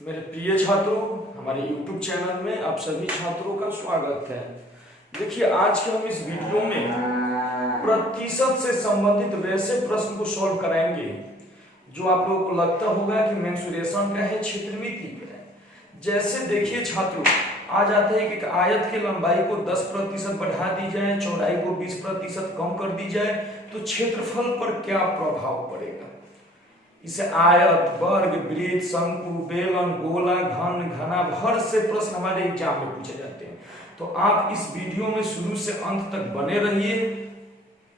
मेरे प्रिय छात्रों, हमारे YouTube चैनल में आप सभी छात्रों का स्वागत है। देखिए, आज के हम इस वीडियो में प्रतिशत से संबंधित वैसे प्रश्न को सॉल्व कराएंगे जो आप लोगों को लगता होगा कि मेंसुरेशन का है, क्षेत्रमिति का है। जैसे देखिए छात्रों, आ जाते हैं कि एक आयत की लंबाई को 10% बढ़ा दी जाए, चौड़ाई को 20% कम कर दी जाए तो क्षेत्रफल पर क्या प्रभाव पड़ेगा। इसे आयत, वर्ग, वृत्त, शंकु, बेलन, गोला, घन, घनाभ से प्रश्न हमारे एग्जाम में पूछे जाते हैं। तो आप इस वीडियो में शुरू से अंत तक बने रहिए।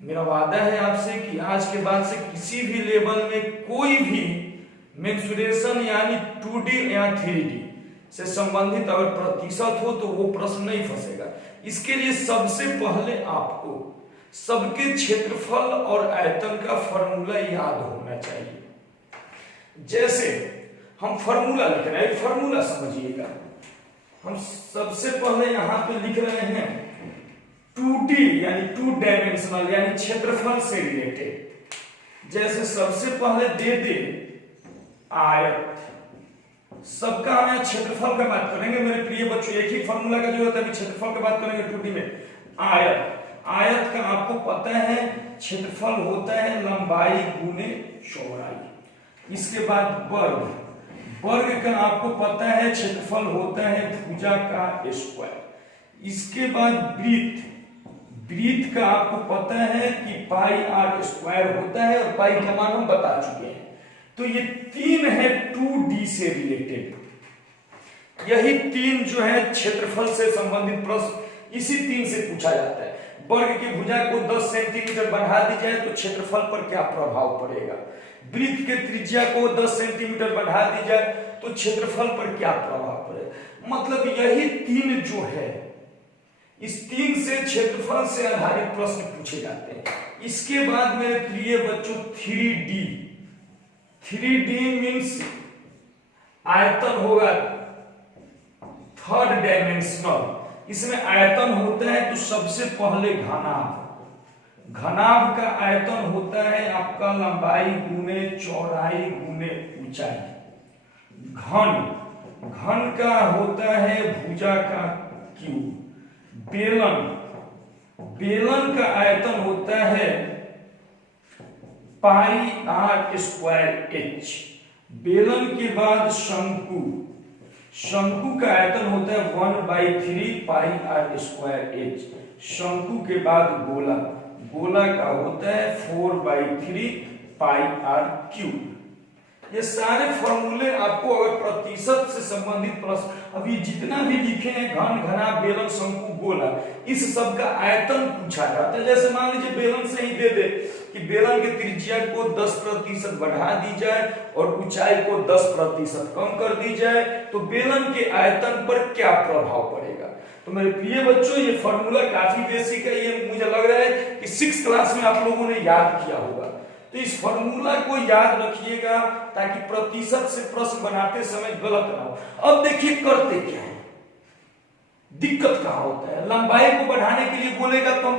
मेरा वादा है आपसे कि आज के बाद से किसी भी लेवल में कोई भी मेंसुरेशन यानी 2D या 3D से संबंधित अगर प्रतिशत हो तो वो प्रश्न नहीं फंसेगा। इसके लिए सबसे पहले आपको सबके क्षेत्रफल और आयतन का फॉर्मूला याद होना चाहिए। जैसे हम फॉर्मूला लिख रहे हैं, फॉर्मूला समझिएगा। हम सबसे पहले यहां पे लिख रहे हैं 2D यानी 2 डायमेंशनल यानी क्षेत्रफल से रिलेटेड। जैसे सबसे पहले दे दे आयत, सबका हम क्षेत्रफल का बात करेंगे मेरे प्रिय बच्चों। एक ही फॉर्मूला का जरूरत है, अभी क्षेत्रफल का बात करेंगे 2D में। आयत का आपको पता है क्षेत्रफल होता है लंबाई गुने चौड़ाई। इसके बाद वर्ग का आपको पता है क्षेत्रफल होता है भुजा का स्क्वायर। इसके बाद वृत्त का आपको पता है कि पाई आर स्क्वायर होता है और पाई का मान हम बता चुके हैं। तो ये तीन है 2D से रिलेटेड। यही तीन जो है क्षेत्रफल से संबंधित प्रश्न इसी तीन से पूछा जाता है। वर्ग की भुजा को 10 सेंटीमीटर बढ़ा दी जाए तो क्षेत्रफल पर क्या प्रभाव पड़ेगा। वृत्त के त्रिज्या को 10 सेंटीमीटर बढ़ा दी जाए तो क्षेत्रफल पर क्या प्रभाव पड़ेगा। मतलब यही तीन जो है, इस तीन से क्षेत्रफल से आधारित प्रश्न पूछे जाते हैं। इसके बाद मेरे प्रिय बच्चों 3D मीन्स आयतन होगा 3rd डायमेंशनल। इसमें आयतन होता है तो सबसे पहले घनाभ का आयतन होता है आपका लंबाई गुने चौड़ाई गुने ऊंचाई। घन का होता है भुजा का क्यूब। बेलन का आयतन होता है पाई आर स्क्वायर एच। बेलन के बाद शंकु का आयतन होता है 1/3 पाई आर स्क्वायर एच। शंकु के बाद गोला का होता है 4/3 पाई आर क्यूब। ये सारे फॉर्मूले आपको अगर प्रतिशत से संबंधित प्रश्न अभी जितना भी लिखे हैं, घन, घना, बेलन, शंकु, गोला, इस सब का आयतन पूछा जाता है। जैसे मान लीजिए बेलन से ही दे दे कि बेलन के त्रिज्या को 10% बढ़ा दी जाए और ऊंचाई को 10% कम कर दी जाए तो बेलन के आयतन पर क्या प्रभाव पड़ेगा। तो मेरे प्रिय बच्चों, ये फॉर्मूला काफी बेसिक है। ये मुझे लग रहा है कि 6th क्लास में आप लोगों ने याद किया होगा। तो इस फॉर्मूला को याद रखिएगा ताकि प्रतिशत से प्रश्न बनाते समय गलत ना हो। अब देखिए करते क्या है, दिक्कत कहां होता है। लंबाई को बढ़ाने के लिए बोलेगा तो हम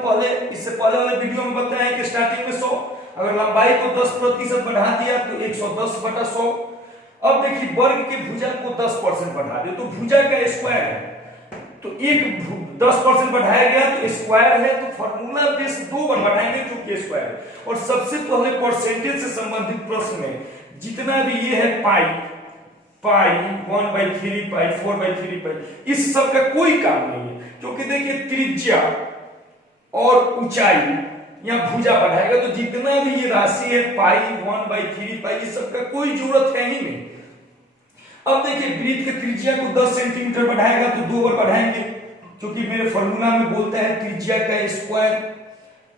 इससे पहले वाले वीडियो में बताया कि स्टार्टिंग में 100, अगर लंबाई को 10% बढ़ा दिया तो 110/100। अब देखिए वर्ग की भुजा को 10% बढ़ा दे तो भुजा का स्क्वायर है, तो 10% बढ़ाया गया तो स्क्वायर है, तो फॉर्मूला बेस 2 बार बढ़ाएंगे क्योंकि स्क्वायर। और सबसे पहले परसेंटेज से संबंधित प्रश्न में जितना भी ये है पाई 1/3 पाई 4/3 पाई, इस सब का कोई काम नहीं है क्योंकि देखिए त्रिज्या और ऊंचाई या भुजा बढ़ाएगा तो जितना भी ये राशि है पाई 1/3 पाई, इस सब का कोई जरूरत है ही नहीं। अब देखिए वृत्त के त्रिज्या को 10 सेंटीमीटर बढ़ाएगा तो 2 बार बढ़ाएंगे क्योंकि मेरे फॉर्मूला में बोलता है त्रिज्या का स्क्वायर,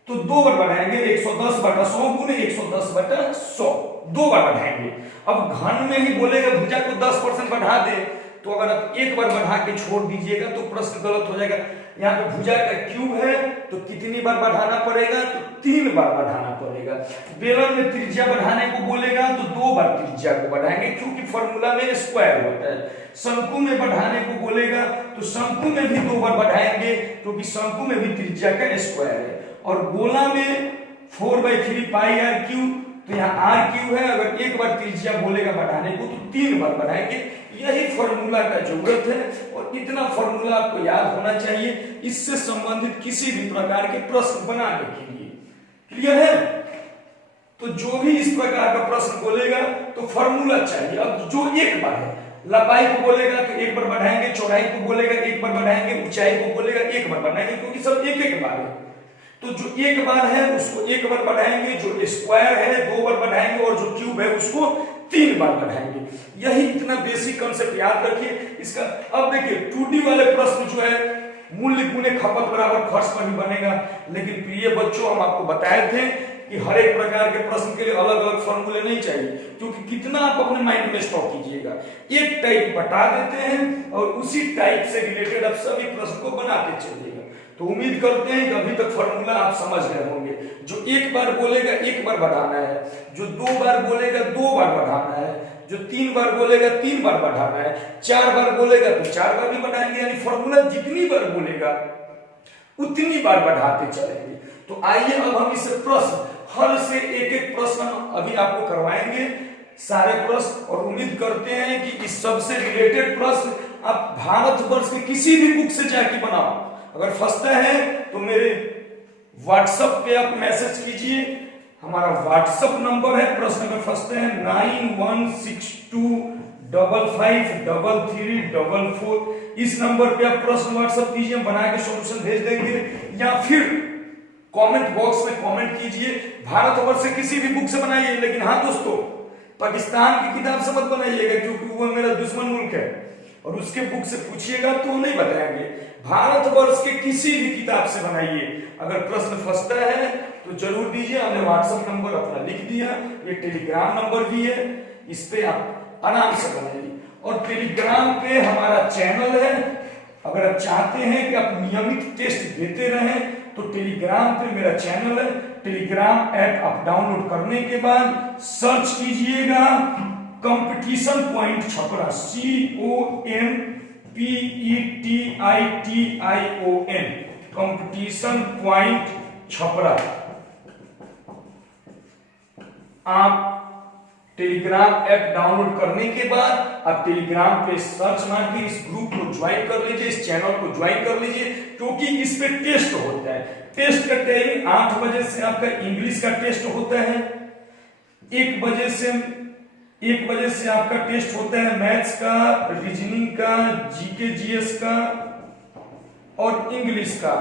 तो 2 बार बढ़ाएंगे 110/100 गुने 110/100, 2 बार बढ़ाएंगे। अब घन में ही बोलेगा भुजा को 10% बढ़ा दे तो अगर आप एक बार बढ़ा के छोड़ दीजिएगा तो प्रश्न गलत हो जाएगा। यहाँ पे भुजा का क्यूब है तो कितनी बार बढ़ाना पड़ेगा, तो 3 बार बढ़ाना पड़ेगा। बेलन में त्रिज्या बढ़ाने को बोलेगा तो 2 बार त्रिज्या को बढ़ाएंगे क्योंकि फॉर्मूला में स्क्वायर होता है। शंकु में बढ़ाने को बोलेगा तो शंकु में भी 2 बार बढ़ाएंगे क्योंकि शंकु में भी त्रिज्या का स्क्वायर है। और गोला में 4/3 पाई आर क्यूब, तो यहाँ आर क्यू है, अगर एक बार त्रिज्या बोलेगा बढ़ाने को तो 3 बार बढ़ाएंगे। यही फॉर्मूला का जरूरत है और इतना फॉर्मूला आपको याद होना चाहिए इससे संबंधित किसी भी प्रकार के प्रश्न बनाने के लिए। क्लियर है? तो जो भी इस प्रकार का प्रश्न बोलेगा तो फॉर्मूला चाहिए। अब जो एक बार है, लंबाई को बोलेगा तो एक बार बढ़ाएंगे, चौड़ाई को बोलेगा एक बार बढ़ाएंगे, ऊंचाई को बोलेगा एक बार बढ़ाएंगे, क्योंकि सब एक एक बार है। तो जो एक बार है उसको एक बार बढ़ाएंगे, जो स्क्वायर है 2 बार बढ़ाएंगे और जो क्यूब है उसको 3 बार बढ़ाएंगे। यही इतना बेसिक कंसेप्ट याद रखिए इसका। अब देखिए 2D वाले प्रश्न जो है मूल्य गुणे खपत बराबर खर्च पर ही बनेगा, लेकिन प्रिय बच्चों हम आपको बताए थे कि हर एक प्रकार के प्रश्न के लिए अलग अलग फॉर्मूले नहीं चाहिए, क्योंकि कितना आप अपने माइंड में स्टॉक कीजिएगा। एक टाइप बता देते हैं और उसी टाइप से रिलेटेड आप सभी प्रश्न को बनाते चलिएगा। तो उम्मीद करते हैं कि अभी तक फॉर्मूला आप समझ गए होंगे। जो एक बार बोलेगा एक बार बढ़ाना है, जो 2 बार बोलेगा 2 बार बढ़ाना है, जो 3 बार बोलेगा 3 बार बढ़ाना है, 4 बार बोलेगा तो 4 बार भी बढ़ाएंगे। यानी फॉर्मूला जितनी बार बोलेगा उतनी बार बढ़ाते चलेंगे। तो आइए अब हम इस प्रश्न हल से एक एक प्रश्न अभी आपको करवाएंगे, सारे प्रश्न, और उम्मीद करते हैं कि इस सबसे रिलेटेड प्रश्न आप भारतवर्ष के किसी भी बुक से जाके बनाओ। अगर फंसता है तो मेरे व्हाट्सएप पे आप मैसेज कीजिए, हमारा व्हाट्सएप नंबर है। प्रश्न अगर फंसते हैं 9162553344, इस नंबर पे आप प्रश्न व्हाट्सएप कीजिए, हम बना के सॉल्यूशन भेज देंगे। या फिर कमेंट बॉक्स में कमेंट कीजिए, भारतवर्ष से किसी भी बुक से बनाइए, लेकिन हाँ दोस्तों पाकिस्तान की किताब से मत बनाइएगा, क्योंकि वो मेरा दुश्मन मुल्क है और उसके बुक से पूछिएगा तो नहीं बताएंगे। भारतवर्ष के किसी भी किताब से बनाइए। अगर प्रश्न फंसता है तो जरूर दीजिए। हमने व्हाट्सएप नंबर अपना लिख दिया, ये टेलीग्राम नंबर भी है, इस पे आप आराम से बनाइए। और टेलीग्राम पे हमारा चैनल है, अगर आप चाहते हैं कि आप नियमित टेस्ट देते रहें तो टेलीग्राम पे मेरा चैनल है। टेलीग्राम ऐप आप डाउनलोड करने के बाद सर्च कीजिएगा competition point Chhapra, COMPETITION, competition point Chhapra. आप टेलीग्राम ऐप डाउनलोड करने के बाद आप टेलीग्राम पे सर्च मार के इस ग्रुप को ज्वाइन कर लीजिए, इस चैनल को ज्वाइन कर लीजिए, क्योंकि इस पे टेस्ट होता है। टेस्ट का टाइमिंग 8 बजे से आपका इंग्लिश का टेस्ट होता है, 1 बजे से आपका टेस्ट होता है मैथ्स का, रीजनिंग का, जीके जीएस का और इंग्लिश का,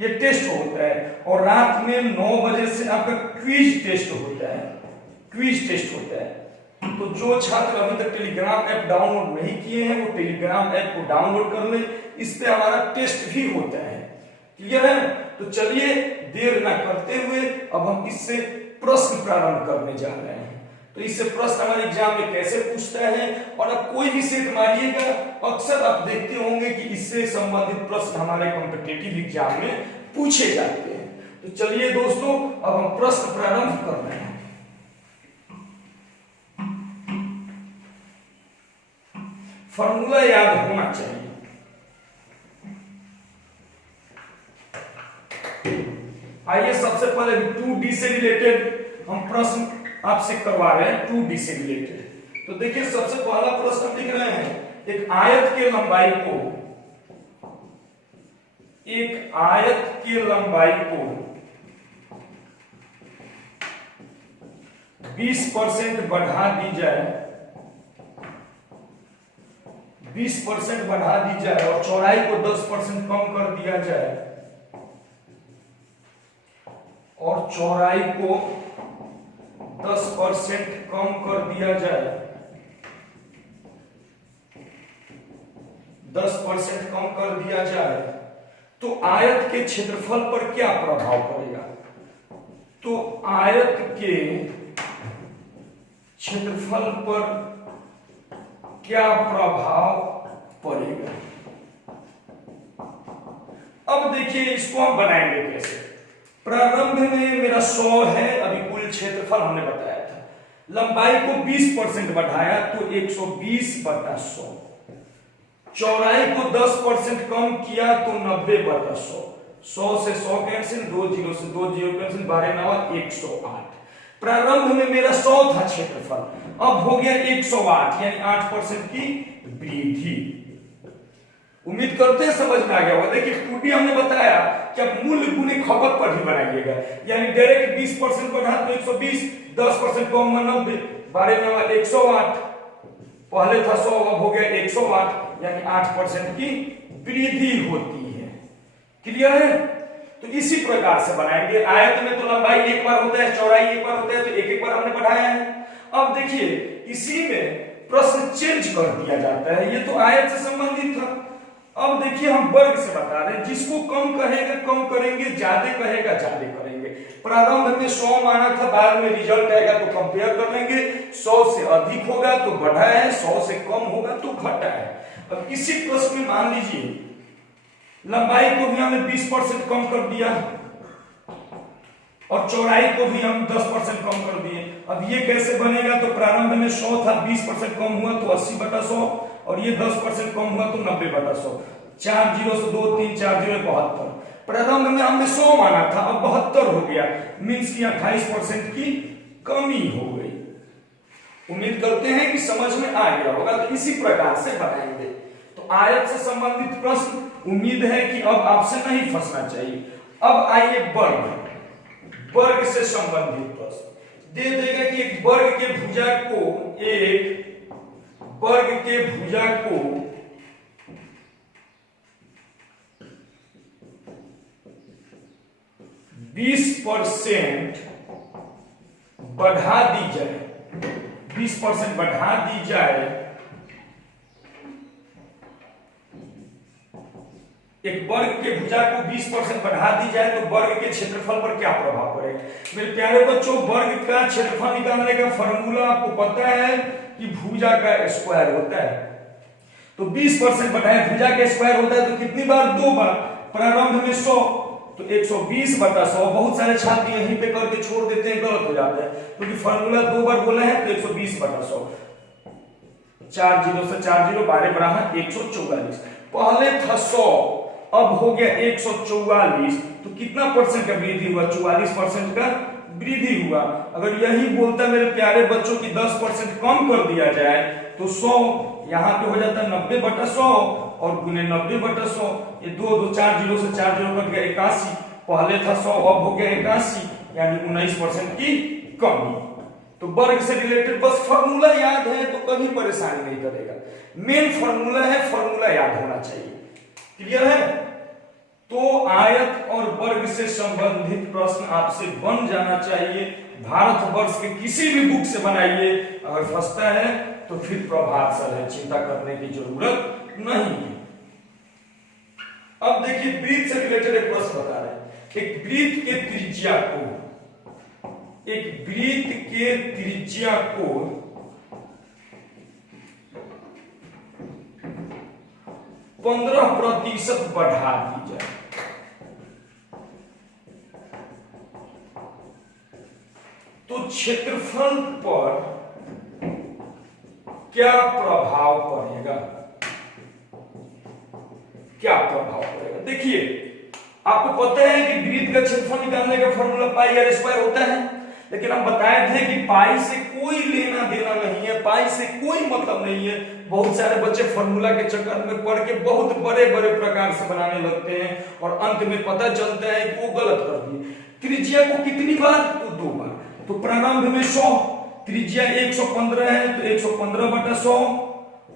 ये टेस्ट होता है। और रात में 9 बजे से आपका क्विज टेस्ट होता है, क्विज टेस्ट होता है। तो जो छात्र अभी तक टेलीग्राम ऐप डाउनलोड नहीं किए हैं वो टेलीग्राम ऐप को डाउनलोड कर ले, इस पे हमारा टेस्ट भी होता है। क्लियर है? तो चलिए देर ना करते हुए अब हम इससे प्रश्न प्रारंभ करने जा रहे हैं। तो इससे प्रश्न हमारे एग्जाम में कैसे पूछता है, और आप कोई भी सेट मारिएगा, अक्सर आप देखते होंगे कि इससे संबंधित प्रश्न हमारे कॉम्पिटिटिव एग्जाम में पूछे जाते हैं। तो चलिए दोस्तों अब हम प्रश्न प्रारंभ कर रहे हैं। फॉर्मूला याद होना चाहिए। आइए सबसे पहले 2D से रिलेटेड हम प्रश्न आपसे करवा रहे हैं, 2D से रिलेटेड। तो देखिए सबसे पहला प्रश्न लिख रहे हैं, एक आयत के लंबाई को 20% बढ़ा दी जाए, 20% बढ़ा दी जाए और चौड़ाई को 10% कम कर दिया जाए, और चौड़ाई को 10% कम कर दिया जाए, 10% कम कर दिया जाए, तो आयत के क्षेत्रफल पर क्या प्रभाव पड़ेगा? तो आयत के क्षेत्रफल पर क्या प्रभाव पड़ेगा? अब देखिए इसको हम बनाएंगे कैसे। प्रारंभ में मेरा 100 है, अभी कुल क्षेत्रफल हमने बताया था, लंबाई को 20% बढ़ाया तो 120/100, चौड़ाई को 10% कम किया तो 90/100, 100 से 100 कैंसिल, 2 0 से 2 0 कैंसिल, 12 9 108। प्रारंभ में मेरा 100 था क्षेत्रफल, अब हो गया 108 यानी 8% की वृद्धि। उम्मीद करते हैं समझ में आ गया होगा। देखिए 2D हमने बताया कि आप मूल्य गुणे खपत पर ही बनाइएगा, यानी डायरेक्ट 20% बढ़ा तो 120, 10% कम 90, 12 9 108, पहले था 100 अब हो गया 108 यानी 8% की वृद्धि होती है। क्लियर है? तो इसी प्रकार से बनाएंगे। आयत में तो लंबाई एक बार होता है, चौड़ाई एक बार होता है, तो एक एक बार हमने बढ़ाया है। अब देखिए इसी में प्रश्न चेंज कर दिया जाता है, ये तो आयत से संबंधित था। अब देखिए हम वर्ग से बता रहे हैं, जिसको कम कहेगा कम करेंगे, ज्यादा कहेगा ज्यादा करेंगे। प्रारंभ में 100 माना था, बाद में रिजल्ट आएगा तो कंपेयर कर लेंगे, 100 से अधिक होगा तो बढ़ा है, 100 से कम होगा तो घटा है। अब इसी प्रश्न में मान लीजिए लंबाई को भी हमने 20% कम कर दिया और चौड़ाई को भी हम 10% कम कर दिए। अब ये कैसे बनेगा? तो प्रारंभ में 100 था, 20% कम हुआ तो 80/100 और ये 10% कम हुआ तो 90/100। 4 0 से 2 3 4 0 72। प्रारंभ में हमने 100 माना था, अब 72 हो गया, मींस की 28% की कमी हो गई। उम्मीद करते हैं कि समझ में आ गया होगा। तो इसी प्रकार से बनाएंगे। तो आयत से संबंधित प्रश्न उम्मीद है कि अब आपसे नहीं फंसना चाहिए। अब आइए वर्ग से संबंधित प्रश्न दे देगा कि एक वर्ग के भुजा को 20% बढ़ा दी जाए, 20% बढ़ा दी जाए, एक वर्ग के भुजा को 20% बढ़ा दी जाए तो वर्ग के क्षेत्रफल पर क्या प्रभाव पड़ेगा? मेरे प्यारे बच्चों, वर्ग का क्षेत्रफल निकालने का फॉर्मूला आपको पता है कि भुजा का स्क्वायर होता है। तो 20% बढ़ाए, भुजा का स्क्वायर होता है तो कितनी बार? 2 बार। प्रारंभ में 100 तो 120/100। बहुत सारे छात्र यहीं पे करके छोड़ देते हैं, गलत हो जाता है, क्योंकि फॉर्मूला 2 बार बोला है तो 120/100। 4 0 से 4 0 12 बराबर 144। पहले था 100, अब हो गया 144, तो कितना परसेंट का वृद्धि हुआ? 44% का वृद्धि हुआ। अगर यही बोलता मेरे प्यारे बच्चों की 10% कम कर दिया जाए तो 100 यहाँ पे हो जाता है 90/100 और गुने 90/100। ये 2 2 4 0 से 4 0 कट गया 81। पहले था 100 अब हो गया 81 यानी 19% की कमी। तो वर्ग से रिलेटेड बस फॉर्मूला याद है तो कभी परेशानी नहीं करेगा। मेन फॉर्मूला है, फॉर्मूला याद होना चाहिए। क्लियर है? तो आयत और वर्ग से संबंधित प्रश्न आपसे बन जाना चाहिए। भारतवर्ष के किसी भी बुक से बनाइए, अगर फंसता है तो फिर प्रभावशाली है, चिंता करने की जरूरत नहीं है। अब देखिए वृत्त से रिलेटेड एक प्रश्न बता रहे हैं। एक वृत्त के त्रिज्या को 15% बढ़ा दी जाए तो क्षेत्रफल पर क्या प्रभाव पड़ेगा? क्या प्रभाव पड़ेगा? देखिए आपको पता है कि वृत्त का क्षेत्रफल निकालने का फॉर्मूला πr² होता है, लेकिन हम बताए थे कि पाई से कोई लेना देना नहीं है, पाई से कोई मतलब नहीं है। बहुत सारे बच्चे फॉर्मूला के चक्कर में पढ़ के बहुत बड़े बड़े प्रकार से बनाने लगते हैं और अंत में पता चलता है कि वो गलत कर दिए। त्रिज्या को कितनी बार? तो 2 बार। तो प्रारंभ में 100, त्रिज्या 115 है तो 115/100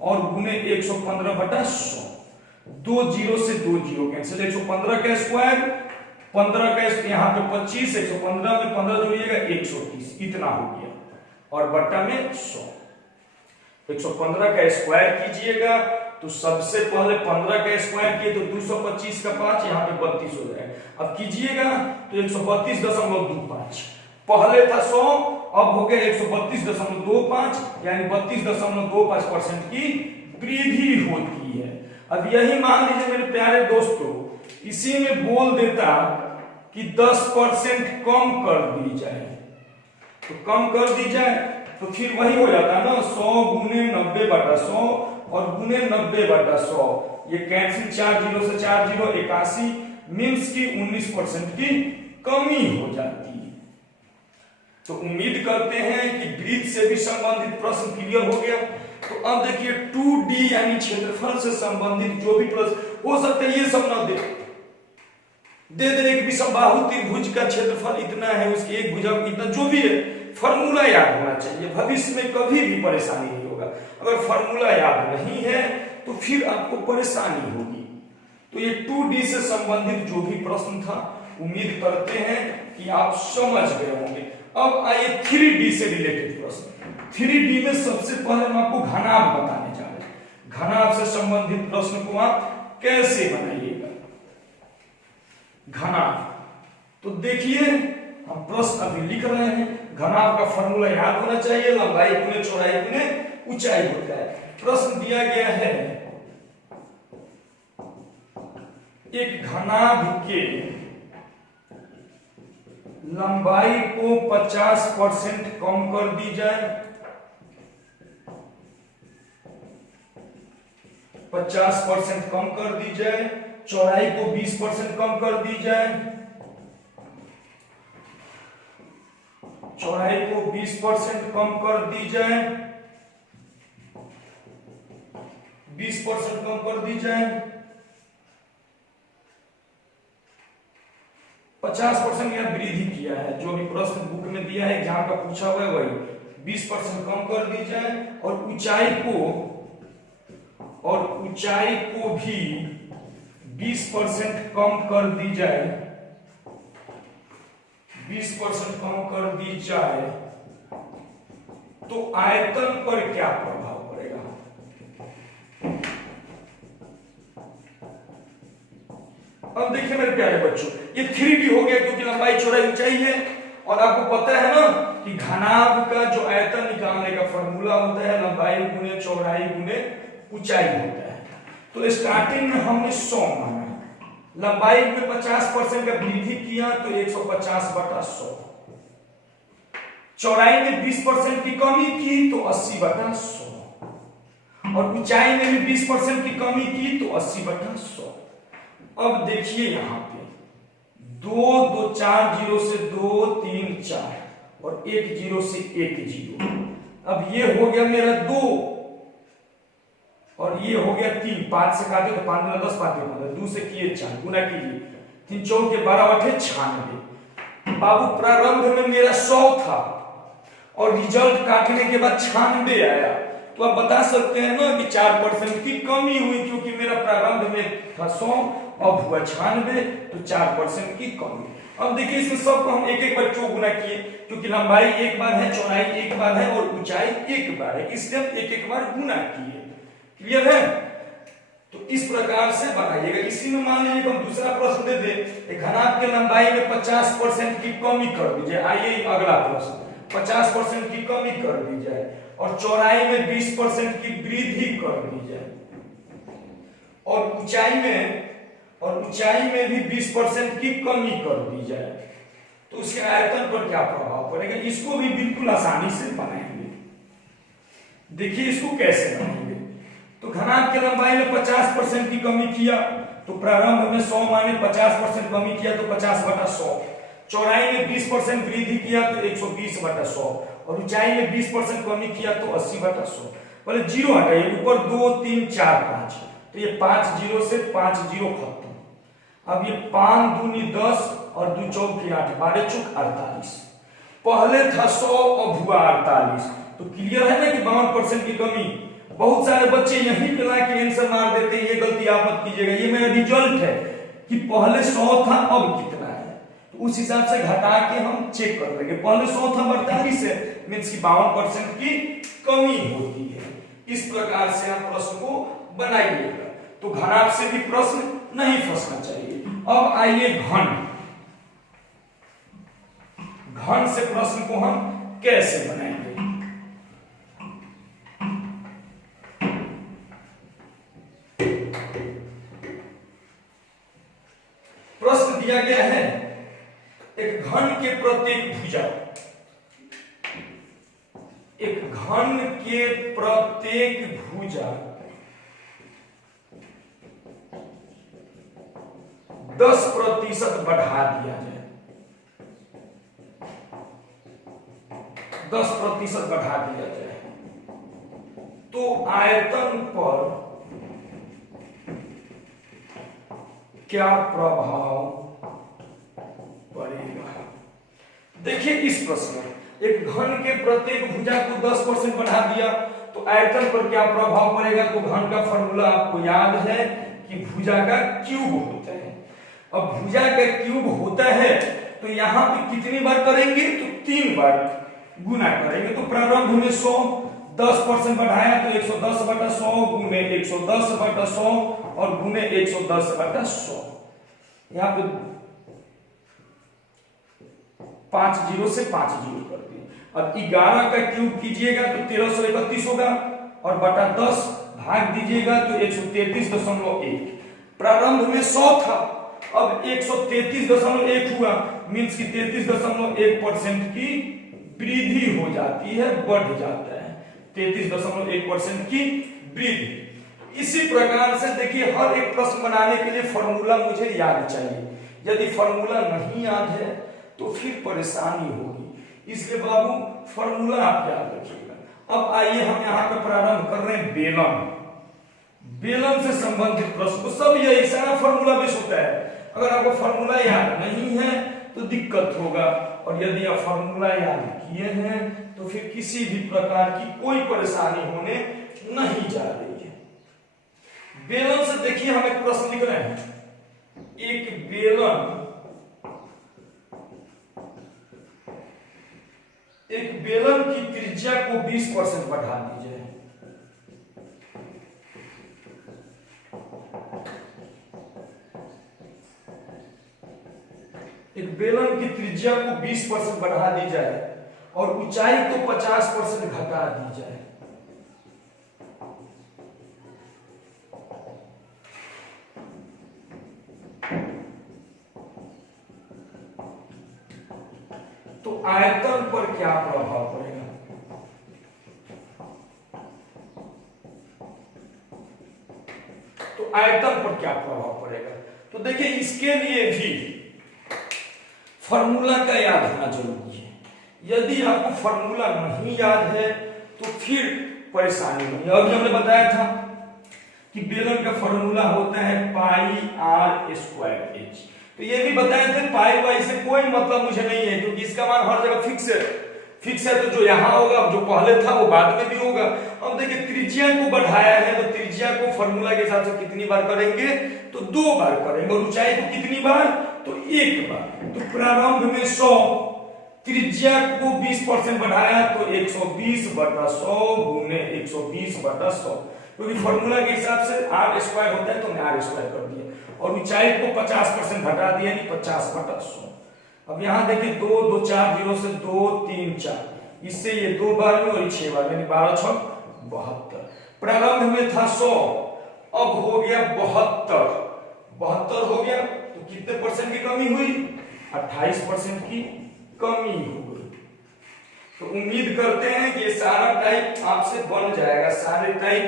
और गुने 115/100। 2 0 से 2 0 कैंसिल, 115 का स्क्वायर 15 का यहाँ पे 25, 115 में 15 जोड़िएगा 130, इतना हो गया और बट्टा में 100। 115 का स्क्वायर कीजिएगा तो सबसे पहले 15 का स्क्वायर किए तो 225 का 5, यहाँ पे 32 हो जाएगा। अब कीजिएगा तो 132.25। पहले था 100, अब हो गया 132.25 यानी 32.25% की वृद्धि होती है। अब यही मान लीजिए मेरे प्यारे दोस्तों, इसी में बोल देता कि 10% कम कर दी जाए, तो कम कर दी जाए तो फिर वही हो जाता है ना, 100 गुने 90/100 और गुने 90/100। ये कैंसिल, 4 0 से 4 0 81 मीन्स की 19% की कमी हो जाती है। तो उम्मीद करते हैं कि वृत्त से भी संबंधित प्रश्न क्लियर हो गया। तो अब देखिए 2D यानी क्षेत्रफल से संबंधित जो भी प्रश्न हो सकते हैं, ये सब ना दे दे एक विषमबाहु त्रिभुज का क्षेत्रफल इतना है, उसकी एक भुजा इतना, जो भी है फॉर्मूला याद होना चाहिए, भविष्य में कभी भी परेशानी नहीं होगा। अगर फॉर्मूला याद नहीं है तो फिर आपको परेशानी होगी। तो ये 2D से संबंधित जो भी प्रश्न था, उम्मीद करते हैं कि आप समझ गए होंगे। अब आइए 3D से रिलेटेड प्रश्न। 3D में सबसे पहले हम आपको घनाभ बताने जा रहे हैं। घनाभ से संबंधित प्रश्न को आप कैसे बनाइएगा, घनाभ। तो देखिए हम प्रश्न अभी लिख रहे हैं। घनाभ का फॉर्मूला याद होना चाहिए, लंबाई गुने चौड़ाई गुने ऊंचाई होता है। प्रश्न दिया गया है एक घनाभ के लंबाई को 50% कम कर दी जाए, 50% कम कर दी जाए, चौड़ाई को 20% कम कर दी जाए, चौड़ाई को 20% कम कर दी जाए, 20% कम कर दी जाए, 50% यह वृद्धि किया है, जो भी प्रश्न बुक में दिया है, एग्जाम का पूछा हुआ है वही 20% कम कर दी जाए, और ऊंचाई को भी 20% कम कर दी जाए, 20% कम कर दी जाए, तो आयतन पर क्या प्रभाव पड़ेगा? अब देखिए मेरे प्यारे बच्चों, ये 3D हो गया क्योंकि लंबाई चौड़ाई ऊंचाई है, और आपको पता है ना कि घनाभ का जो आयतन निकालने का फॉर्मूला होता है लंबाई गुने चौड़ाई गुने ऊंचाई होता है। तो स्टार्टिंग में हमने 100 माना, लंबाई में 50% का वृद्धि किया तो 150/100, चौड़ाई में 20% की कमी की तो 80/100, और ऊंचाई में भी 20% की कमी की तो 80/100। अब देखिए यहां पे 2 2 4 जीरो से 2 3 4 और 1 जीरो से 1 जीरो। अब ये हो गया मेरा 2 और ये हो गया 3, 5 से काटे तो 5 10 5 15, 2 से किए 4, गुना कीजिए 3 4 के 12 8 96। बाबू प्रारंभ में मेरा 100 था और रिजल्ट काटने के बाद 96 आया, तो आप बता सकते हैं ना कि 4% की कमी हुई, क्योंकि मेरा प्रारंभ में था 100 अब हुआ 96, तो 4% की कमी। अब देखिए इसमें सबको हम एक एक बार क्यों गुना किए, क्योंकि लंबाई एक बार है, चौड़ाई एक बार है और ऊंचाई एक बार है, इसलिए हम एक एक बार गुना किए। क्लियर है? तो इस प्रकार से बनाइएगा। इसी में मान लीजिए हम दूसरा प्रश्न दे दे, घनाभ के लंबाई में 50% की कमी कर दीजिए। आइए अगला प्रश्न, 50% की कमी कर दी जाए और चौड़ाई में 20% की वृद्धि कर दी जाए, और ऊंचाई में भी 20% की कमी कर दी जाए, तो उसके आयतन पर क्या प्रभाव पड़ेगा? इसको भी बिल्कुल आसानी से बनाएंगे। देखिए इसको कैसे बनाएंगे। तो घनाभ के लंबाई में 50% की कमी किया तो प्रारंभ में 100 माने 50% कमी किया तो 50/100, चौड़ाई में 20% वृद्धि किया तो 120/100, और ऊंचाई में 20% कमी किया तो 80/100। पहले जीरो हटाइए, ऊपर 2 3 4 5, तो ये 5 जीरो से 5 जीरो खत्म। अब ये 5 दूनी 10 और 2 चौकी 8, 12 चौक 48। पहले था 100 अब हुआ 48, तो क्लियर है ना कि 52% की कमी। बहुत सारे बच्चे यहीं पे लाके आंसर मार देते हैं, ये गलती आप मत कीजिएगा। ये मेरा रिजल्ट है कि पहले 100 था अब कितना है, तो उस हिसाब से घटा के हम चेक कर लेंगे। पहले 100 था 48 है, मींस की 52% की कमी होती है। इस प्रकार से आप प्रश्न को बनाइएगा, तो घनाभ से भी प्रश्न नहीं फंसना चाहिए। अब आइए घन से प्रश्न को हम कैसे बनाएंगे। प्रश्न दिया गया है एक घन के प्रत्येक भुजा, एक घन के प्रत्येक भुजा 10% बढ़ा दिया जाए। 10% बढ़ा दिया जाए तो आयतन पर क्या प्रभाव पड़ेगा। देखिए इस प्रश्न में एक घन के प्रत्येक भुजा को 10% बढ़ा दिया तो आयतन पर क्या प्रभाव पड़ेगा। तो घन का फॉर्मूला आपको याद है कि भुजा का क्यूब होता है। अब भुजा का क्यूब होता है तो यहां पे कितनी बार करेंगे तो 3 बार गुना करेंगे। तो प्रारंभ में 100 10% बढ़ाया तो 110/100 गुने 110/100 और गुने 110/100। यहां पे 5 जीरो से 5 जीरो कर दिए। अब 11 का क्यूब कीजिएगा तो 1331 होगा और बटा 10 भाग दीजिएगा तो 133.1। प्रारंभ में 100 था अब 133.1 हुआ मींस की 33.1% की वृद्धि हो जाती है, बढ़ जाता है 33.1% की वृद्धि। इसी प्रकार से देखिए हर एक प्रश्न बनाने के लिए फॉर्मूला मुझे याद चाहिए। यदि फॉर्मूला नहीं याद है तो फिर परेशानी होगी, इसलिए बाबू फॉर्मूला आप याद रखिएगा। अब आइए हम यहाँ पे प्रारंभ कर रहे हैं बेलन। बेलन से संबंधित प्रश्न सब यही सारा फॉर्मूला बेस होता है। अगर आपको फॉर्मूला याद नहीं है तो दिक्कत होगा और यदि आप फॉर्मूला याद किए हैं तो फिर किसी भी प्रकार की कोई परेशानी होने नहीं जा रही है। बेलन से देखिए हम एक प्रश्न लिख रहे हैं। एक बेलन की त्रिज्या को 20% बढ़ा दीजिए। एक बेलन की त्रिज्या को 20% बढ़ा दी जाए और ऊंचाई को 50% घटा दी जाए। तो आयतन पर क्या प्रभाव पड़ेगा। तो आयतन पर क्या प्रभाव पड़ेगा तो देखिए इसके लिए भी फॉर्मूला का याद होना जरूरी है। यदि आपको फॉर्मूला नहीं याद है तो फिर परेशानी होगी। अभी हमने बताया था कि बेलन का फॉर्मूला होता है πr²h। तो ये भी बताए थे पाई वाई से कोई मतलब मुझे नहीं है क्योंकि इसका मान हर जगह फिक्स है। तो जो यहां होगा जो पहले था वो बाद में भी होगा। अब देखिए त्रिज्या को बढ़ाया है तो त्रिज्या को फॉर्मूला के हिसाब से कितनी बार करेंगे तो 2 बार करेंगे और ऊंचाई को कितनी बार तो 1 बार। तो प्रारंभ में 100 त्रिज्या को 20% बढ़ाया तो 120/100 गुने 120/100 क्योंकि फॉर्मूला के हिसाब से r² होता है तो हमने r² कर दिया और ऊंचाई को 50% घटा दिया यानी 50/100। अब यहां देखिए 2 2 4 0 से 2 3 4 इससे ये 2 बार में और 6 बार यानी 12 6 72। प्रारंभ में था 100 अब हो गया 72 हो गया तो कितने परसेंट की कमी हुई 28% की कमी हो गई। तो उम्मीद करते हैं कि ये सारा टाइप आपसे बन जाएगा। सारे टाइप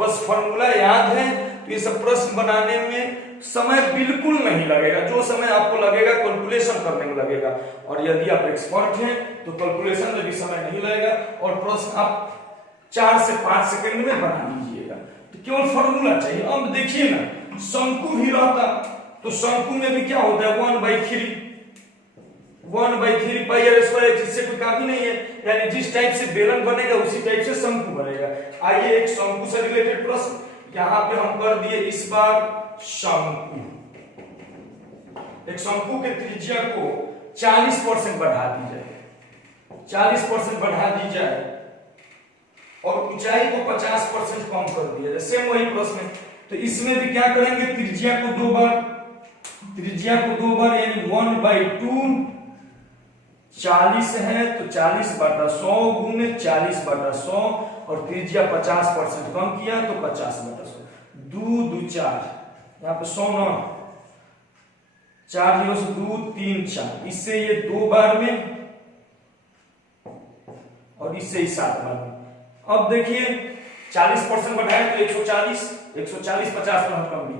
बस फॉर्मूला याद है तो ये सब प्रश्न बनाने में समय बिल्कुल नहीं लगेगा। जो समय आपको लगेगा कैलकुलेशन करने में लगेगा और यदि आप एक्सपर्ट हैं तो कैलकुलेशन में भी समय नहीं लगेगा और प्रश्न आप 4 से 5 सेकंड में बना लीजिएगा। तो केवल फॉर्मूला चाहिए। अब देखिए ना शंकु भी रहता तो शंकु में भी क्या होता है 1/3 πr², जिससे कोई काफी नहीं है यानी जिस टाइप से बेलन बनेगा उसी टाइप से शंकु बनेगा। आइए एक शंकु से रिलेटेड प्रश्न यहां पे हम कर दिए इस बार शंकु। एक शंकु के त्रिज्या को 40% बढ़ा दी जाए 40% बढ़ा दी जाए और ऊंचाई को 50% कम कर दिया जाए। सेम वही प्रश्न तो इसमें भी क्या करेंगे त्रिज्या को 2 बार यानी 1/2 40 है तो 40/100 गुने 40/100 और त्रिज्या 50% कम किया तो 50/100 2 2 4 यहाँ पे 100 9 4 0 से 2 3 4 इससे ये 2 बार में और इससे ही 7 बार में। अब देखिए 40% बढ़ाया तो 140 50 पर कम भी।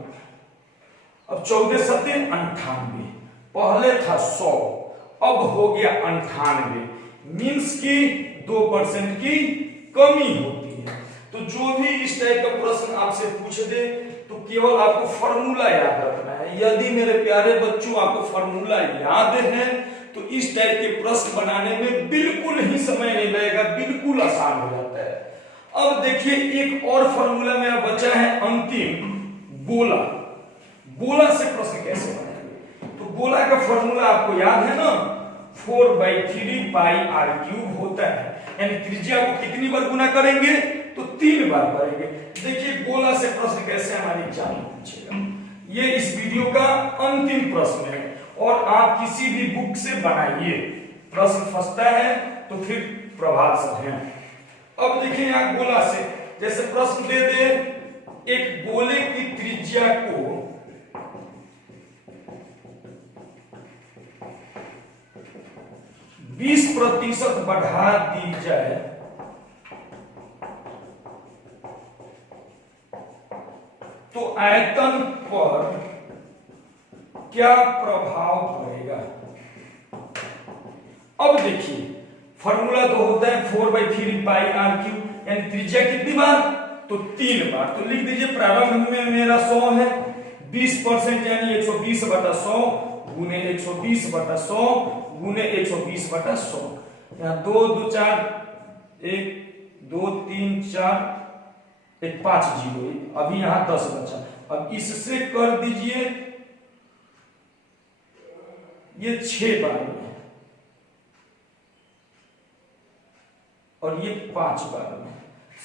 अब 14 7 98 पहले था 100 अब हो गया 98 मींस की 2% की कमी होती है। तो जो भी इस टाइप का प्रश्न आपसे पूछ दे तो केवल आपको फॉर्मूला याद रखना है। यदि मेरे प्यारे बच्चों आपको फॉर्मूला याद है तो इस टाइप के प्रश्न बनाने में बिल्कुल ही समय नहीं लगेगा, बिल्कुल आसान हो जाता है। अब देखिए एक और फॉर्मूला मेरा बचा है अंतिम, गोला। गोला से प्रश्न कैसे बनाएंगे? तो गोला का फॉर्मूला आपको याद है ना, 4/3 पाई r क्यूब होता है। यानी त्रिज्या को कितनी बार गुना करेंगे? तो 3 बार करेंगे। देखिए गोला से प्रश्न कैसे हमारे एग्जाम में पूछेगा। ये इस वीडियो का अंतिम प्रश्न है और आप किसी भी बुक से बनाइए, प्रश्न फंसता है तो फिर प्रभात समझें। अब देखिए यहां गोला से जैसे प्रश्न दे दे, एक गोले की त्रिज्या को 20% बढ़ा दी जाए तो आयतन पर क्या प्रभाव पड़ेगा? अब देखिए फॉर्मूला तो होता है 4/3 पाई r क्यूब, यानी त्रिज्या कितनी बार? तो 3 बार। तो लिख दीजिए प्रारंभ में मेरा 100 है, 20% यानी 120/100 गुने 120/100 गुने 120/100। यहाँ 2 2 4 1 2 3 4 1 5 0, अभी यहाँ 10 बचा। अब इससे कर दीजिए ये 6 बार में और ये 5 बार में।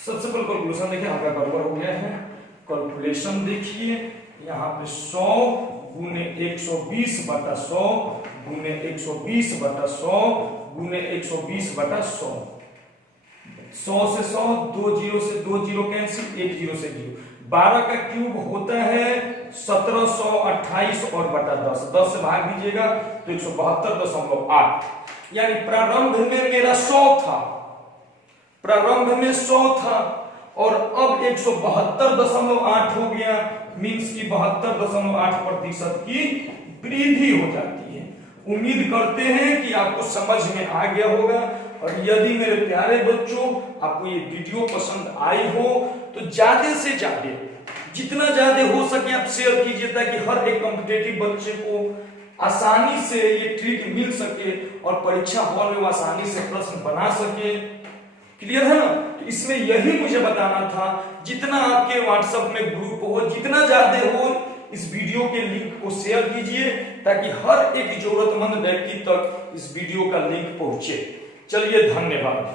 सबसे पहले कैलकुलेशन देखिए, आपका गड़बड़ हो गया है। कैलकुलेशन देखिए यहाँ पे 100 गुने 120/100 गुने 120/100 गुने 120/100। 100 से 100, 2 0 से 2 0 कैंसिल, 1 0 से 0। 12 का क्यूब होता है 1728 और बटा 10, 10 से भाग दीजिएगा तो 172.8। यानी प्रारंभ में मेरा 100 था, प्रारंभ में 100 था और अब 172.8 हो गया, मीन्स की 72.8% की वृद्धि हो जाती है। उम्मीद करते हैं कि आपको समझ में आ गया होगा। और यदि मेरे प्यारे बच्चों आपको ये वीडियो पसंद आई हो तो ज्यादा से ज्यादा, जितना ज्यादा हो सके आप शेयर कीजिए, ताकि हर एक कॉम्पिटिटिव बच्चे को आसानी से ये ट्रिक मिल सके और परीक्षा हॉल में आसानी से प्रश्न बना सके। क्लियर है ना? तो इसमें यही मुझे बताना था। जितना आपके व्हाट्सएप में ग्रुप हो, जितना ज्यादा हो, इस वीडियो के लिंक को शेयर कीजिए ताकि हर एक जरूरतमंद व्यक्ति तक इस वीडियो का लिंक पहुंचे। चलिए धन्यवाद।